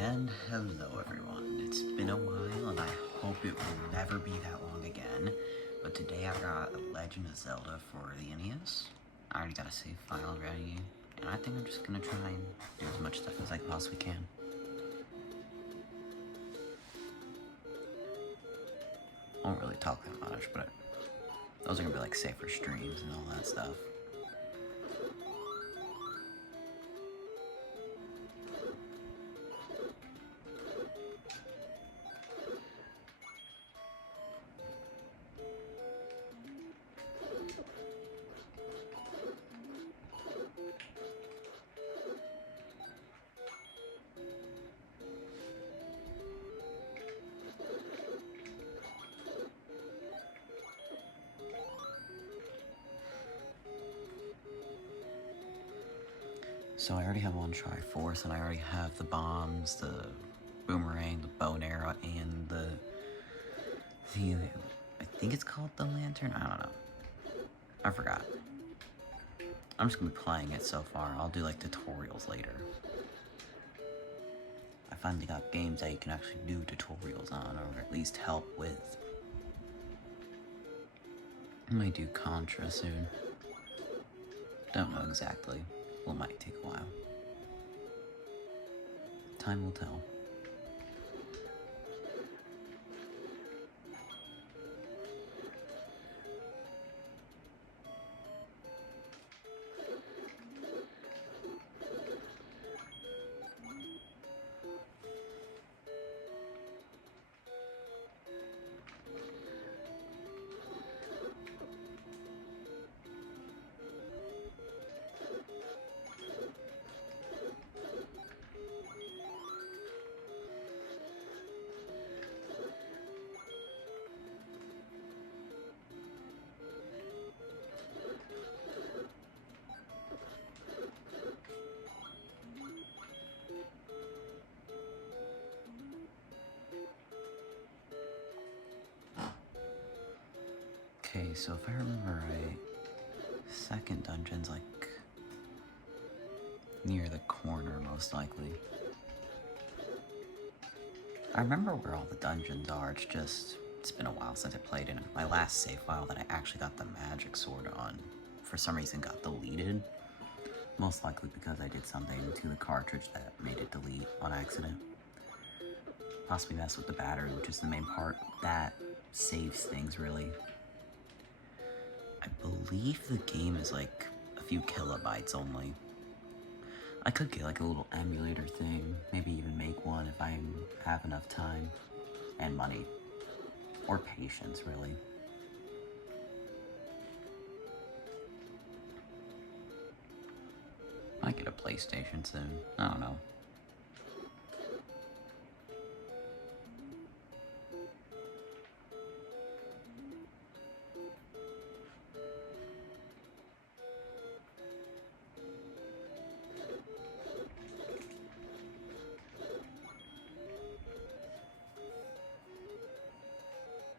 And hello everyone, it's been a while and I hope it will never be that long again, but today I've got The Legend of Zelda for the NES. I already got a save file ready, and I think I'm just gonna try and do as much stuff as I possibly can. I won't really talk that much, but those are gonna be like safer streams and all that stuff. So I already have one Triforce, and I already have the bombs, the boomerang, the bow and arrow, and the I think it's called the lantern? I don't know. I forgot. I'm just gonna be playing it so far. I'll do like tutorials later. I finally got games that you can actually do tutorials on, or at least help with. I might do Contra soon. Don't know exactly. Well, it might take a while. Time will tell. Okay, so if I remember right, second dungeon's like near the corner, most likely. I remember where all the dungeons are, it's been a while since I played it. My last save file that I actually got the magic sword on, for some reason got deleted. Most likely because I did something to the cartridge that made it delete on accident. Possibly mess with the battery, which is the main part that saves things, really. I believe the game is like a few kilobytes only. I could get like a little emulator thing, maybe even make one if I have enough time and money. Or patience, really. Might get a PlayStation soon. I don't know.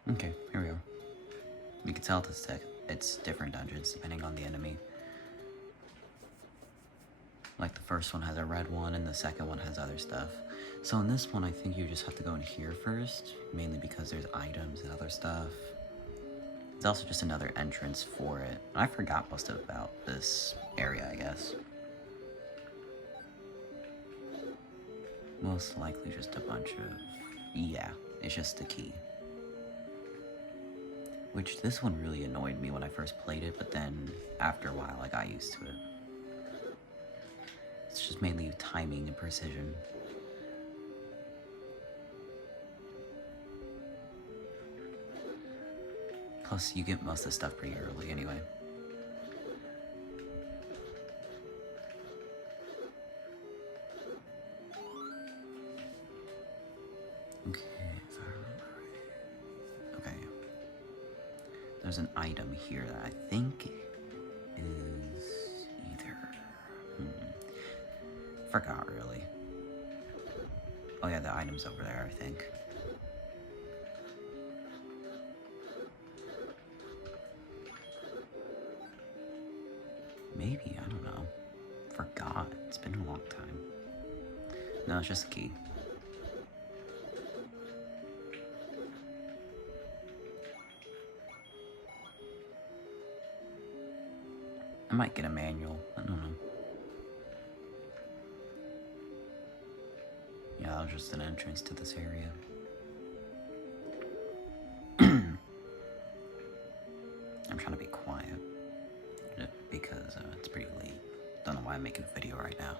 Okay, here we go. You can tell it's different dungeons depending on the enemy. Like the first one has a red one and the second one has other stuff. So in this one, I think you just have to go in here first, mainly because there's items and other stuff. It's also just another entrance for it. I forgot most about this area, I guess. Most likely just a bunch of... yeah, it's just a key. Which this one really annoyed me when I first played it, but then after a while I got used to it. It's just mainly timing and precision. Plus, you get most of the stuff pretty early anyway. Okay, if I remember right. Okay. There's an item here that I think is either... Forgot, really. Oh yeah, the item's over there, I think. Maybe, I don't know. Forgot. It's been a long time. No, it's just a key. I might get a manual. I don't know. Yeah, that was just an entrance to this area. I'm trying to be quiet because it's pretty late. Don't know why I'm making a video right now.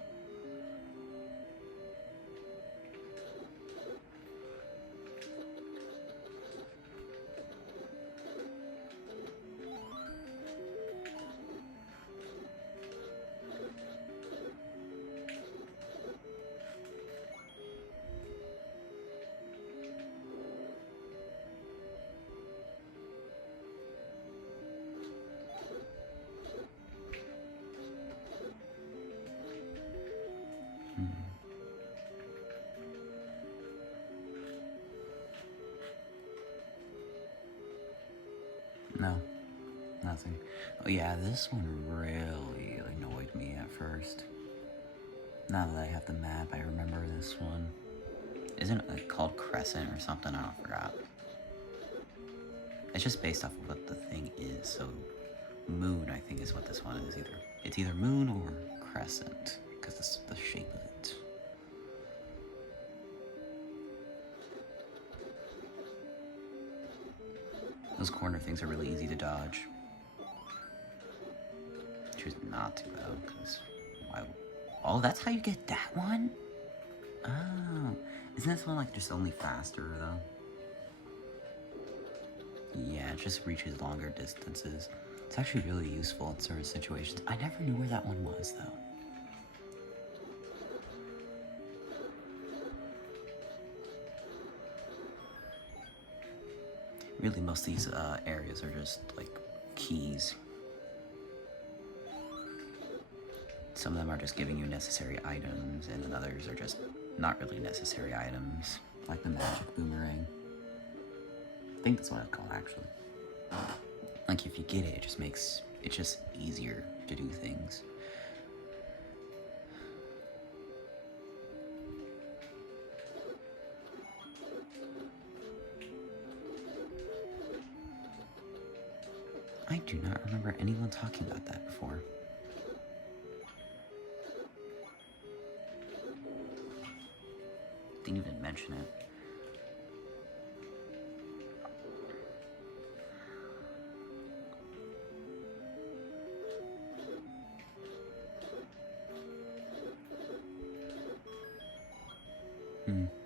No, nothing. Oh yeah, this one really annoyed me at first. Now that I have the map, I remember this one. Isn't it like called Crescent or something? I forgot. It's just based off of what the thing is, so Moon I think is what this one is either. It's either Moon or Crescent, because it's the shape of it. Those corner things are really easy to dodge. Choose not to though, because why? Oh, that's how you get that one? Oh, isn't this one like just only faster though? Yeah, it just reaches longer distances. It's actually really useful in certain situations. I never knew where that one was though. Really, most of these areas are just like keys. Some of them are just giving you necessary items, and then others are just not really necessary items, like the magic boomerang. I think that's what it's called, actually. Like, if you get it, it's just easier to do things. I do not remember anyone talking about that before. Didn't even mention it.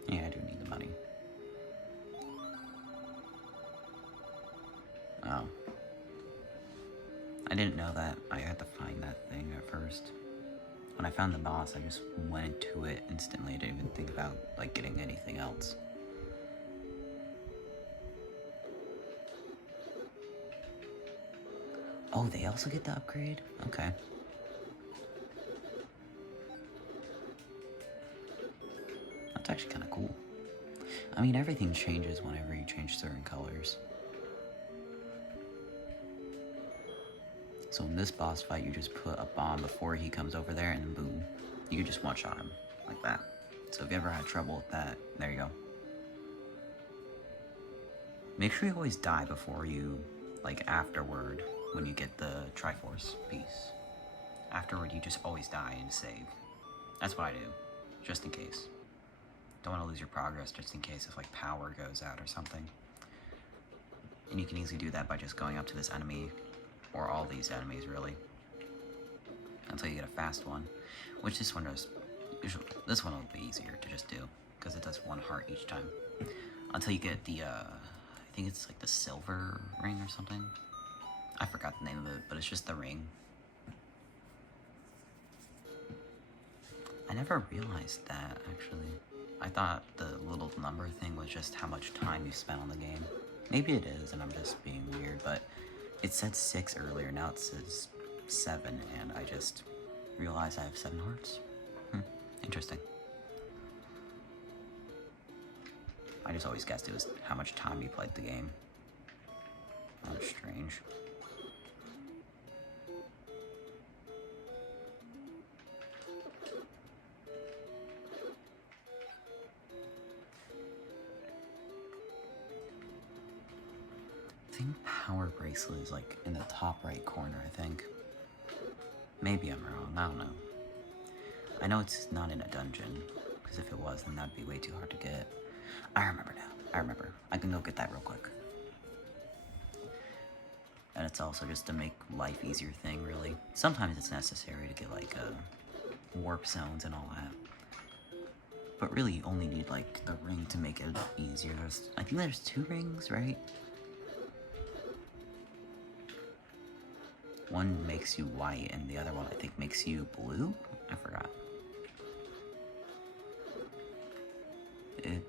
Yeah, I do need the money. Oh. I didn't know that I had to find that thing at first. When I found the boss, I just went to it instantly. I didn't even think about, like, getting anything else. Oh, they also get the upgrade? Okay. That's actually kind of cool. I mean, everything changes whenever you change certain colors. So in this boss fight, you just put a bomb before he comes over there, and then boom. You can just one-shot him, like that. So if you ever had trouble with that, there you go. Make sure you always die before you, like, afterward, when you get the Triforce piece. Afterward, you just always die and save. That's what I do, just in case. Don't want to lose your progress just in case if, like, power goes out or something. And you can easily do that by just going up to this enemy, or all these enemies, really, until you get a fast one. Which this one does. Usually, this one will be easier to just do, because it does 1 heart each time. Until you get the, I think it's like the silver ring or something. I forgot the name of it, but it's just the ring. I never realized that, actually. I thought the little number thing was just how much time you spent on the game. Maybe it is, and I'm just being weird, but it said 6 earlier, now it says 7, and I just realized I have 7 hearts. Interesting. I just always guessed it was how much time you played the game. That's strange. I think Power Bracelet is like in the top right corner, I think. Maybe I'm wrong, I don't know. I know it's not in a dungeon, because if it was, then that'd be way too hard to get. I remember now. I remember. I can go get that real quick. And it's also just to make life easier thing, really. Sometimes it's necessary to get, like, warp zones and all that. But really, you only need, like, the ring to make it easier. I think there's 2 rings, right? One makes you white, and the other one, I think, makes you blue? I forgot.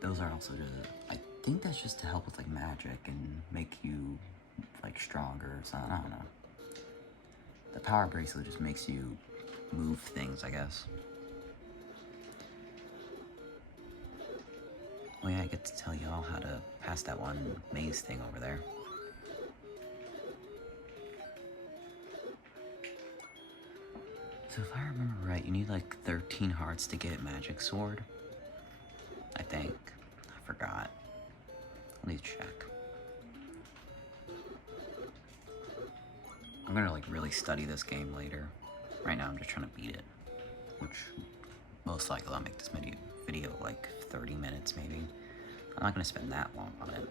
Those are also just... I think that's just to help with, like, magic and make you, like, stronger or something. I don't know. The power bracelet just makes you move things, I guess. Oh yeah, I get to tell y'all how to pass that one maze thing over there. So if I remember right, you need like 13 hearts to get magic sword. I think. I forgot. Let me check. I'm gonna like really study this game later. Right now I'm just trying to beat it. Which most likely I'll make this video like 30 minutes maybe. I'm not gonna spend that long on it.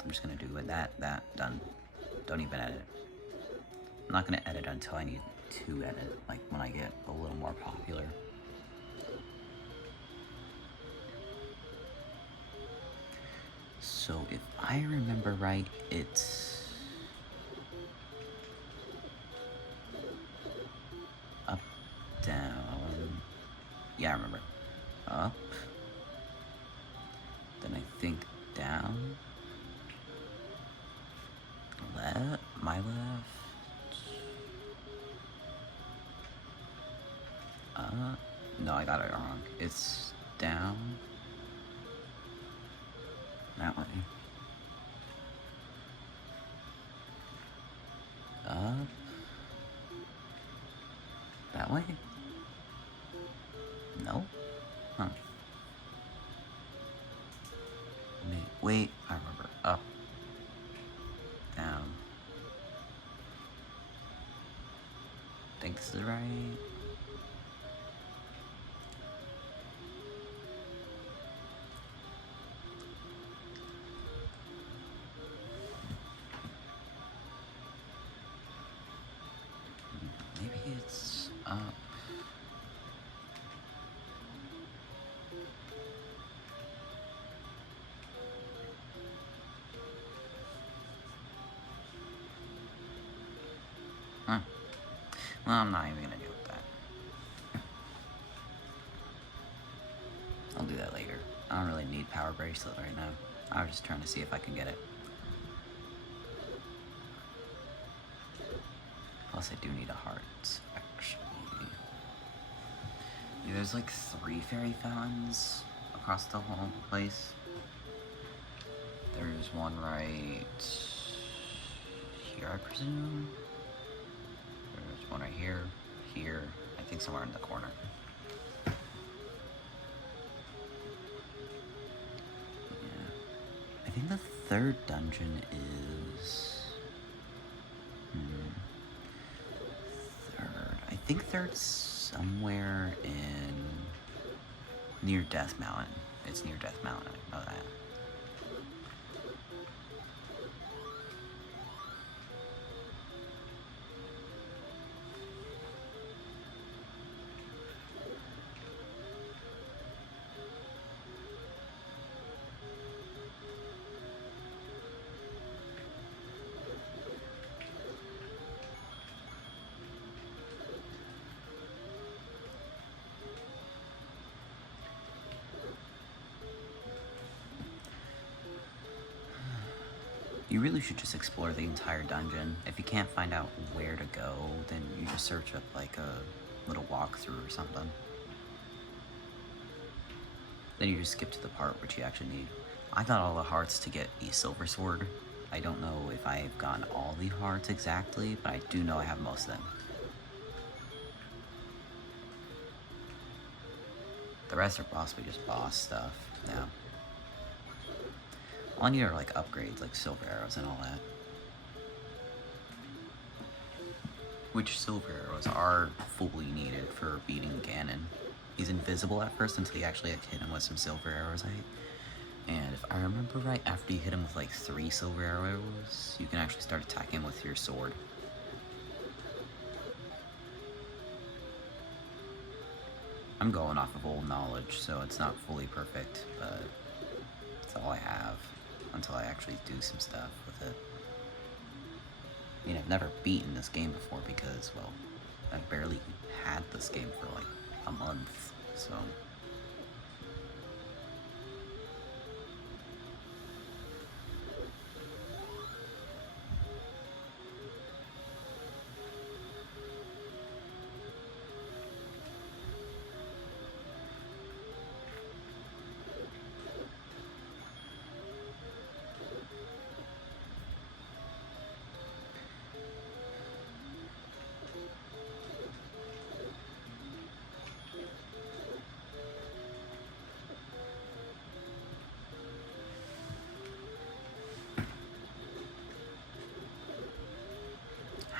I'm just gonna do it, that, done. Don't even edit. I'm not gonna edit until I need to edit, like when I get a little more popular. So if I remember right, it's up, down. Yeah, I remember. Up. Then I think down. Left. My left. No, I got it wrong. It's down. That way. Up. That way? No? Huh. Wait, I remember. Up. Down. Think this is right? Maybe it's up. Huh. Well, I'm not even gonna deal with that. I'll do that later. I don't really need power bracelet right now. I was just trying to see if I can get it. Plus, I do need a heart, actually. Yeah, there's like 3 fairy fountains across the whole place. There's one right here, I presume. There's one right here, here, I think somewhere in the corner. Yeah. I think the 3rd dungeon is... I think third's somewhere near Death Mountain. It's near Death Mountain, I know that. You really should just explore the entire dungeon. If you can't find out where to go, then you just search up like a little walkthrough or something. Then you just skip to the part which you actually need. I got all the hearts to get the silver sword. I don't know if I've gotten all the hearts exactly, but I do know I have most of them. The rest are possibly just boss stuff now. All I need are like upgrades, like silver arrows and all that. which silver arrows are fully needed for beating Ganon. He's invisible at first until you actually hit him with some silver arrows, and if I remember right, after you hit him with like 3 silver arrows, you can actually start attacking him with your sword. I'm going off of old knowledge, so it's not fully perfect, but it's all I have until I actually do some stuff with it. I mean, I've never beaten this game before because, well, I've barely had this game for like a month, so...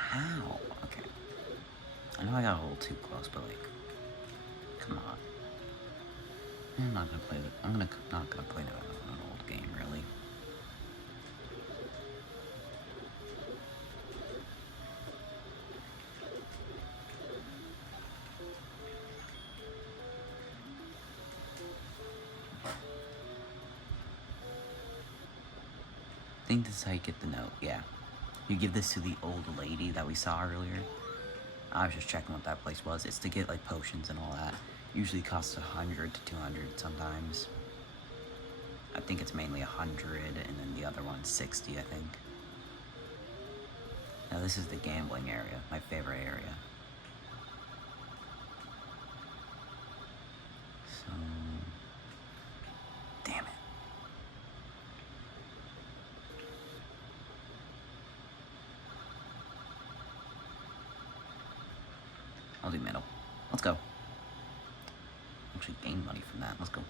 How? Okay. I know I got a little too close, but like, come on. I'm not gonna play it. Not gonna play an old game, really. I think this is how you get the note, yeah. You give this to the old lady that we saw earlier. I was just checking what that place was. It's to get like potions and all that. Usually costs 100 to 200 sometimes. I think it's mainly 100 and then the other one's 60, I think. Now this is the gambling area, my favorite area. So... damn it. I'll do middle. Let's go. Actually gain money from that. Let's go.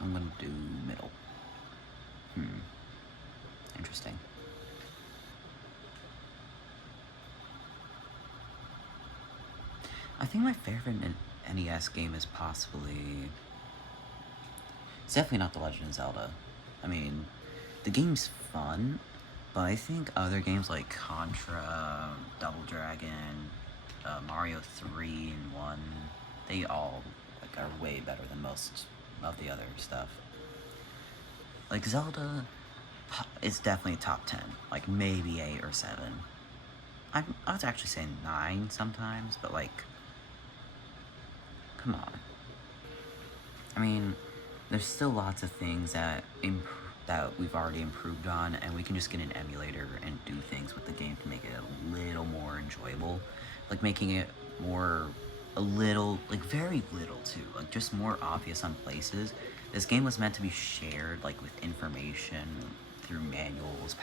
I'm gonna do middle. Interesting. I think my favorite NES game is possibly... it's definitely not The Legend of Zelda. I mean, the game's fun, but I think other games like Contra, Double Dragon, Mario 3 and 1, they all like are way better than most of the other stuff. Like Zelda, it's definitely top 10, like maybe 8 or 7. I was actually saying 9 sometimes, but like, come on. I mean, there's still lots of things that we've already improved on, and we can just get an emulator and do things with the game to make it a little more enjoyable. Like making it more, a little, like very little too, like just more obvious on places. This game was meant to be shared, like with information through manuals,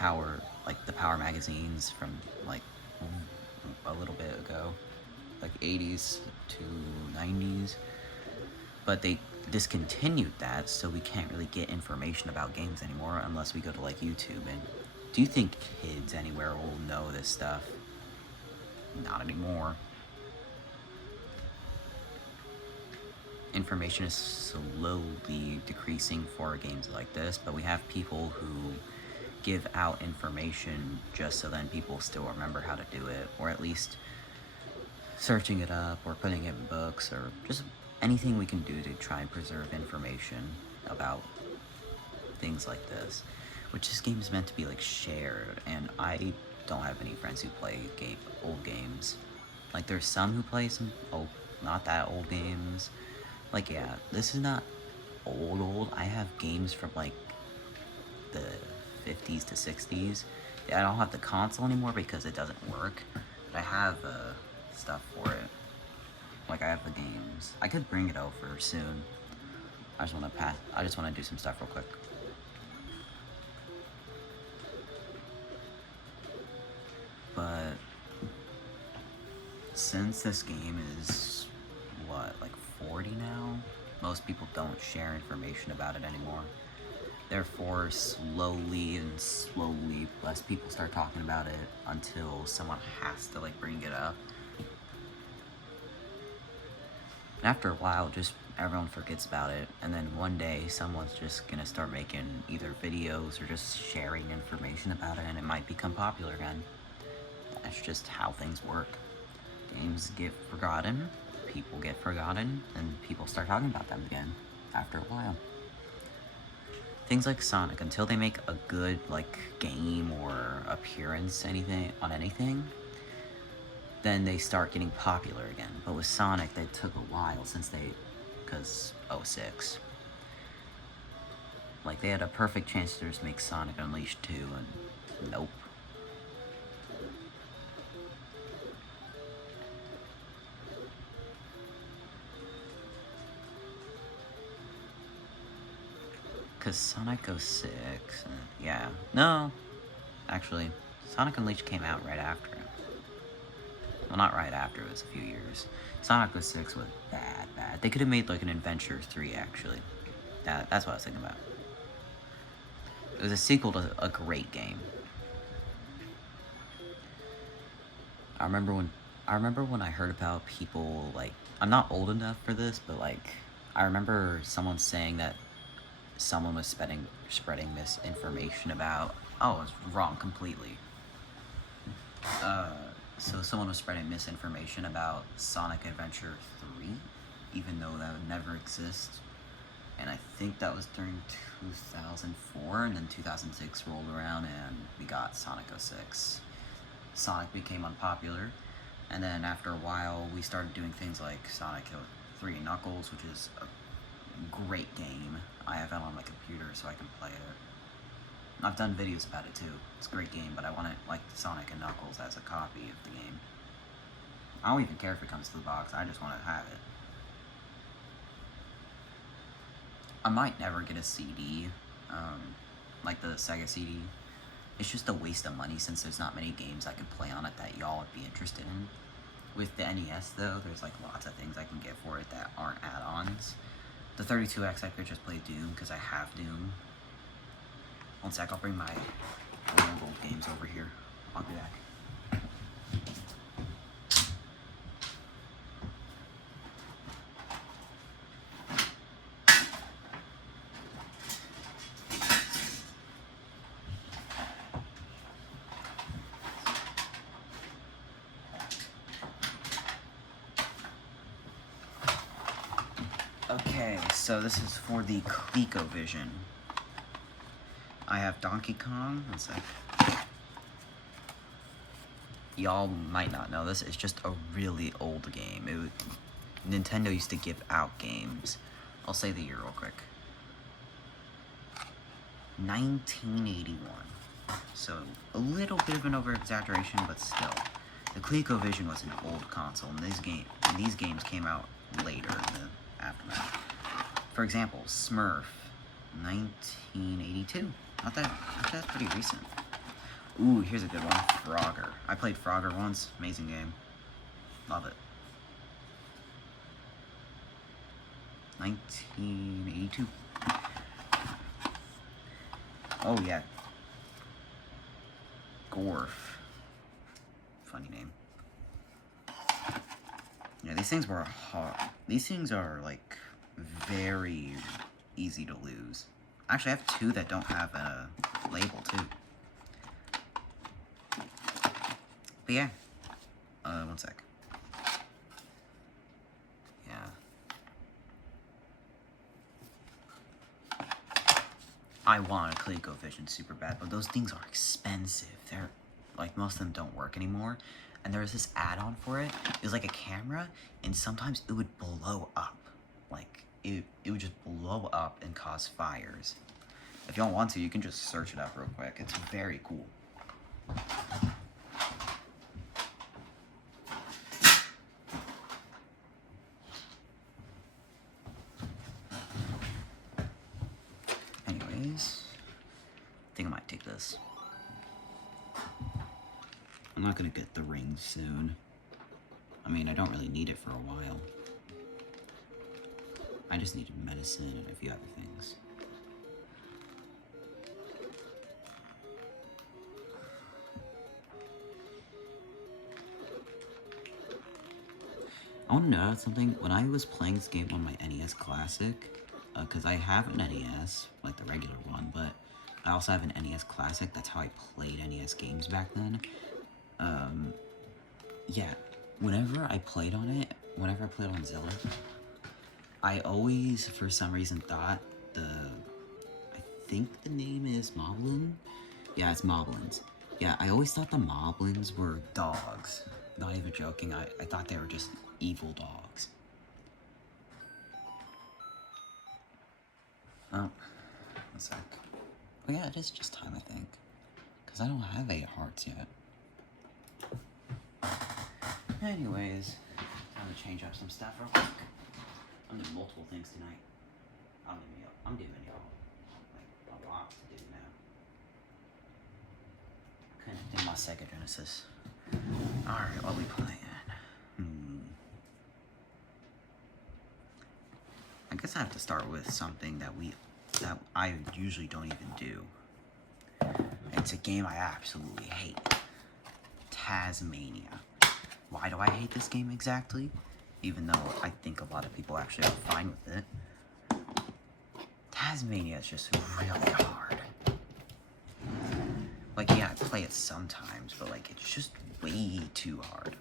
like the Power magazines from like a little bit ago, like 80s to 90s. But they discontinued that, so we can't really get information about games anymore unless we go to like YouTube. And do you think kids anywhere will know this stuff? Not anymore. Information is slowly decreasing for games like this, but we have people who give out information just so then people still remember how to do it, or at least searching it up or putting it in books, or just anything we can do to try and preserve information about things like this, which this game is meant to be like shared. And I don't have any friends who play old games. Like there's some who play some not that old games. Like yeah, this is not old. I have games from like the 50s to 60s. I don't have the console anymore because it doesn't work, but I have stuff for it. Like I have the games. I could bring it over soon. I just want to do some stuff real quick. since this game is, what, like 40 now? Most people don't share information about it anymore. Therefore, slowly and slowly, less people start talking about it until someone has to, like, bring it up. And after a while, just everyone forgets about it, and then one day, someone's just gonna start making either videos or just sharing information about it, and it might become popular again. That's just how things work. Games get forgotten, people get forgotten, and people start talking about them again after a while. Things like Sonic, until they make a good, like, game or appearance on anything, then they start getting popular again. But with Sonic, they took a while because 06. Like, they had a perfect chance to just make Sonic Unleashed 2, and nope. Because Sonic 06, yeah. No, actually, Sonic Unleashed came out right after it. Well, not right after, it was a few years. Sonic 06 was bad. They could have made, like, an Adventure 3, actually. That's what I was thinking about. It was a sequel to a great game. I remember when I heard about people, like, I'm not old enough for this, but, like, I remember someone saying that someone was spreading misinformation about, oh, it's wrong completely. So someone was spreading misinformation about Sonic Adventure 3, even though that would never exist. And I think that was during 2004, and then 2006 rolled around, and we got Sonic 06. Sonic became unpopular, and then after a while, we started doing things like Sonic 3 Knuckles, which is a great game. I have it on my computer so I can play it. I've done videos about it too. It's a great game, but I want it like Sonic and Knuckles as a copy of the game. I don't even care if it comes to the box, I just want to have it. I might never get a CD, like the Sega CD. It's just a waste of money since there's not many games I could play on it that y'all would be interested in. With the NES though, there's like lots of things I can get for it that aren't add-ons. The 32X I could just play Doom because I have Doom. One sec, I'll bring my old games over here. I'll be back. Okay, so this is for the ColecoVision. I have Donkey Kong. One sec. Y'all might not know this. It's just a really old game. Nintendo used to give out games. I'll say the year real quick. 1981. So a little bit of an over-exaggeration, but still. The ColecoVision was an old console, and these games came out later in the aftermath. For example, Smurf, 1982. That's pretty recent. Ooh, here's a good one, Frogger. I played Frogger once, amazing game. Love it. 1982. Oh yeah. Gorf. Funny name. Yeah, these things were hard. These things are, like, very easy to lose. Actually, I have two that don't have a label, too. But yeah. One sec. Yeah. I want a ColecoVision super bad, but those things are expensive. They're, like, most of them don't work anymore. And there was this add-on for it. It was like a camera, and sometimes it would blow up. Like, it would just blow up and cause fires. If y'all want to, you can just search it up real quick. It's very cool. Anyways, I think I might take this. I'm not gonna get the ring soon. I mean, I don't really need it for a while. I just needed medicine and a few other things. I want to know something. When I was playing this game on my NES Classic, because I have an NES, like the regular one, but I also have an NES Classic. That's how I played NES games back then. Yeah, whenever I played on Zelda, I always, for some reason, thought I think the name is Moblin? Yeah, it's Moblins. Yeah, I always thought the Moblins were dogs. Not even joking, I thought they were just evil dogs. Oh, one sec. Oh yeah, it is just time, I think. Because I don't have 8 hearts yet. Anyways, time to change up some stuff real quick. I'm doing multiple things tonight. I'm giving y'all like a lot to do now. Connecting my Sega Genesis. Alright, what we playing? I guess I have to start with something that I usually don't even do. It's a game I absolutely hate. Tasmania. Why do I hate this game exactly? Even though I think a lot of people actually are fine with it. Tasmania is just really hard. Like, yeah, I play it sometimes, but like, it's just way too hard.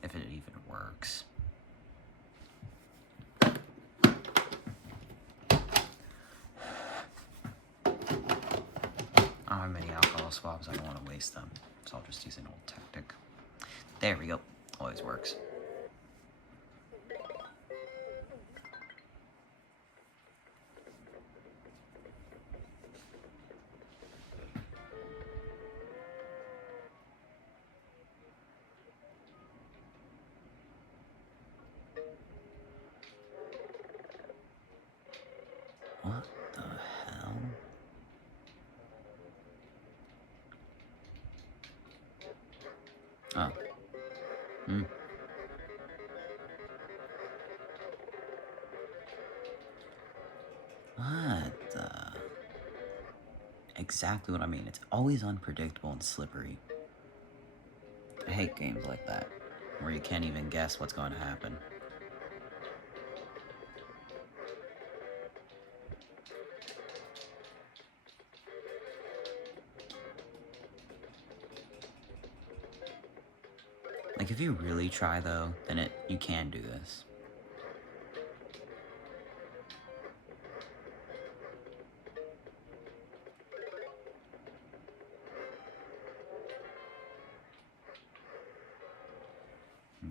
If it even works. I don't have many alcohol swabs, I don't want to waste them. So I'll just use an old tactic. There we go. Always works. What the hell? Oh. What the? Exactly what I mean. It's always unpredictable and slippery. I hate games like that, where you can't even guess what's going to happen. Like, if you really try, though, then you can do this.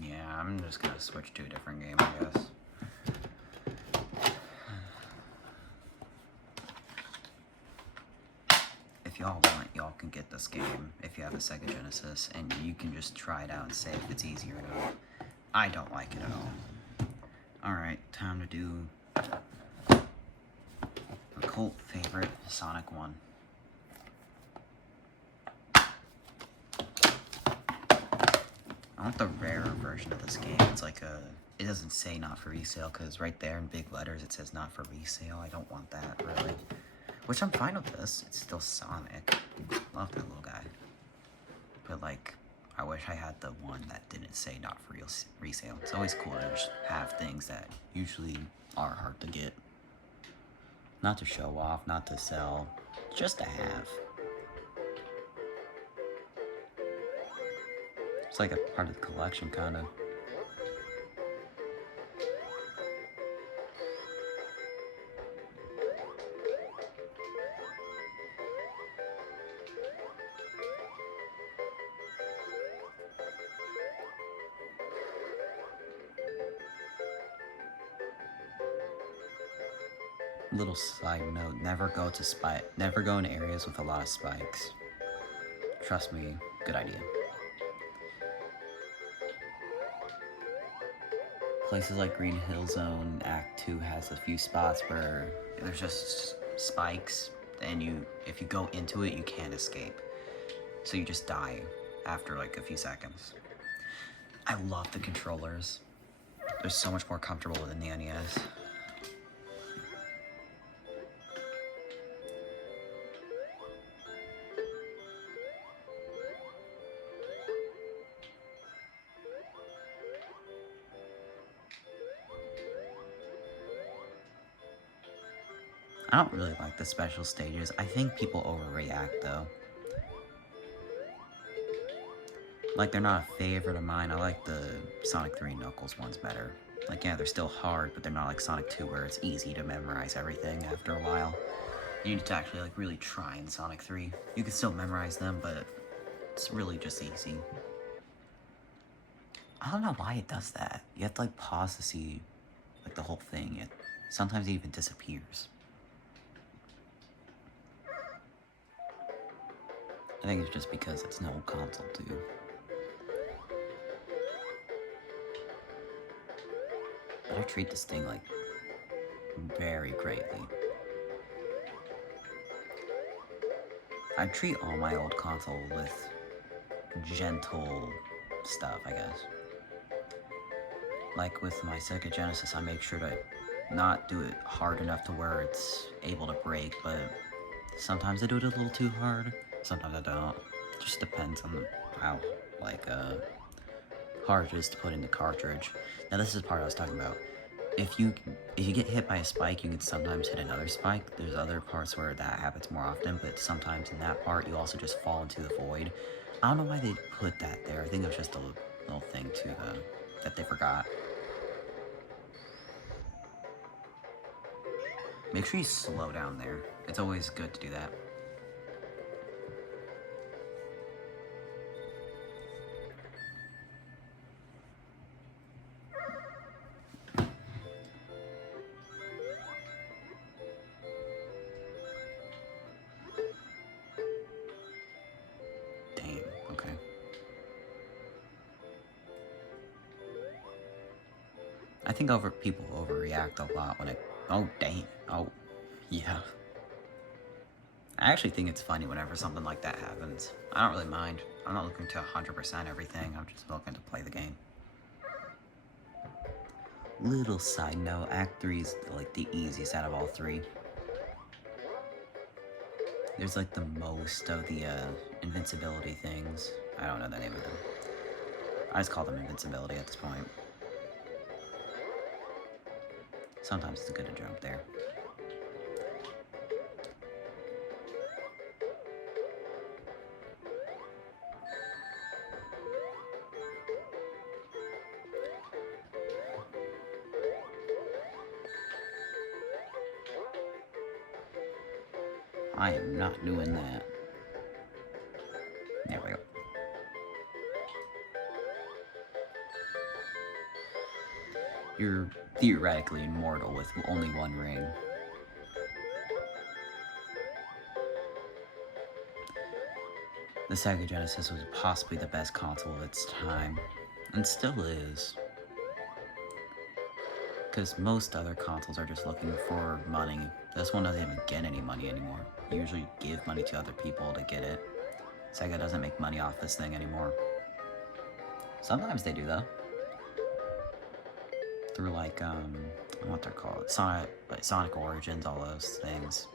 Yeah, I'm just gonna switch to a different game, I guess. If y'all want, y'all can get this game if you have a Sega Genesis, and you can just try it out and say if it's easy or not. I don't like it at all. Alright, time to do a cult favorite, Sonic 1. I want the rarer version of this game. It's like it doesn't say not for resale, because right there in big letters it says not for resale. I don't want that, really. Which I'm fine with this. It's still Sonic. Love that little guy. But like, I wish I had the one that didn't say not for resale. It's always cool to just have things that usually are hard to get. Not to show off, not to sell, just to have. It's like a part of the collection, kind of. Little side note, never go in areas with a lot of spikes. Trust me, good idea. Places like Green Hill Zone, Act 2 has a few spots where there's just spikes, and if you go into it, you can't escape. so you just die after like a few seconds. I love the controllers. They're so much more comfortable than the NES. I don't really like the special stages. I think people overreact though. Like, they're not a favorite of mine. I like the Sonic 3 Knuckles ones better. Like, yeah, they're still hard, but they're not like Sonic 2 where it's easy to memorize everything after a while. You need to actually, like, really try in Sonic 3. You can still memorize them, but it's really just easy. I don't know why it does that. You have to, like, pause to see, like, the whole thing. Sometimes it even disappears. I think it's just because it's an old console, too. But I treat this thing, like, very greatly. I treat all my old console with gentle stuff, I guess. Like with my Sega Genesis, I make sure to not do it hard enough to where it's able to break, but sometimes I do it a little too hard, sometimes I don't. It just depends on how, like, hard it is to put in the cartridge. Now this is the part I was talking about. If you get hit by a spike, you can sometimes hit another spike. There's other parts where that happens more often, but sometimes in that part, you also just fall into the void. I don't know why they put that there. I think it was just a little thing too, that they forgot. Make sure you slow down there. It's always good to do that. Okay. I think people overreact a lot when it... Oh, dang. Oh, yeah. I actually think it's funny whenever something like that happens. I don't really mind. I'm not looking to 100% everything. I'm just looking to play the game. Little side note, Act 3 is like the easiest out of all three. There's like the most of the invincibility things. I don't know the name of them. I just call them invincibility at this point. Sometimes it's good to jump there. I am not doing that. There we go. You're theoretically immortal with only one ring. The Sega Genesis was possibly the best console of its time, and still is. Because most other consoles are just looking for money. This one doesn't even get any money anymore. You usually give money to other people to get it. Sega doesn't make money off this thing anymore. Sometimes they do, though. Through, like, what they're called, Sonic Origins, all those things.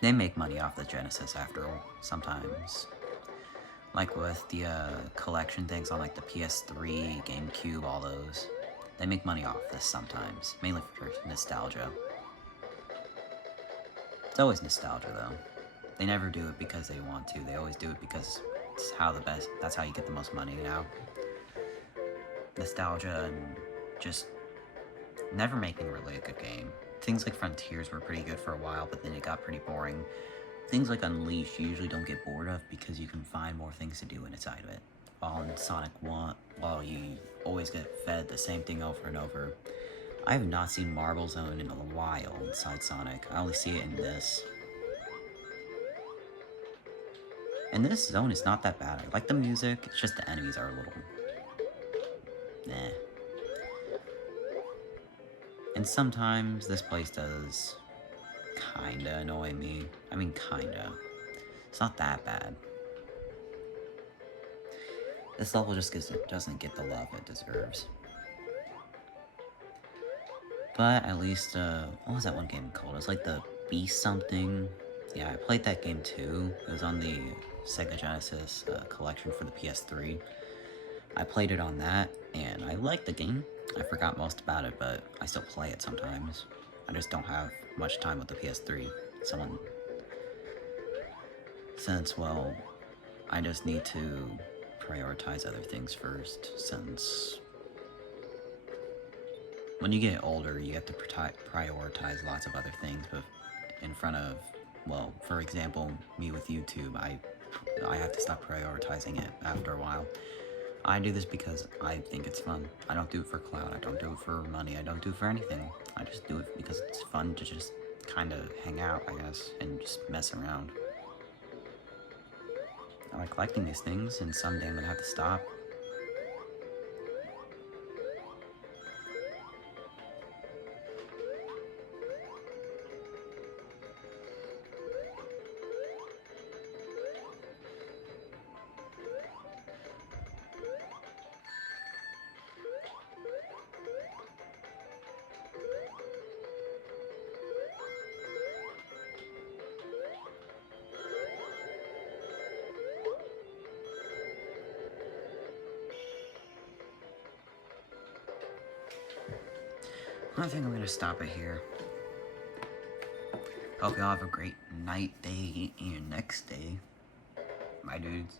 They make money off the Genesis after all, sometimes. Like with the collection things on like the PS3, GameCube, all those. They make money off this sometimes, mainly for nostalgia. It's always nostalgia though. They never do it because they want to, they always do it because it's that's how you get the most money now. Nostalgia and just never making really a good game. Things like Frontiers were pretty good for a while, but then it got pretty boring. Things like Unleashed you usually don't get bored of because you can find more things to do inside of it. While in Sonic 1, you always get fed the same thing over and over. I have not seen Marble Zone in a while inside Sonic. I only see it in this. And this zone is not that bad. I like the music, it's just the enemies are a little... eh. And sometimes this place does kinda annoy me. I mean, kinda. It's not that bad. This level just doesn't get the love it deserves. But at least, what was that one game called? It was like the Beast something. Yeah, I played that game too. It was on the Sega Genesis collection for the PS3. I played it on that, and I liked the game. I forgot most about it, but I still play it sometimes. I just don't have much time with the PS3. Since, well, I just need to prioritize other things first, since when you get older, you have to prioritize lots of other things, but in front of, well, for example, me with YouTube, I have to stop prioritizing it after a while. I do this because I think it's fun. I don't do it for clout, I don't do it for money, I don't do it for anything. I just do it because it's fun to just kind of hang out, I guess, and just mess around. I like collecting these things, and someday I'm gonna have to stop. I think I'm gonna stop it here. Hope y'all have a great night, day, and next day. Bye, dudes.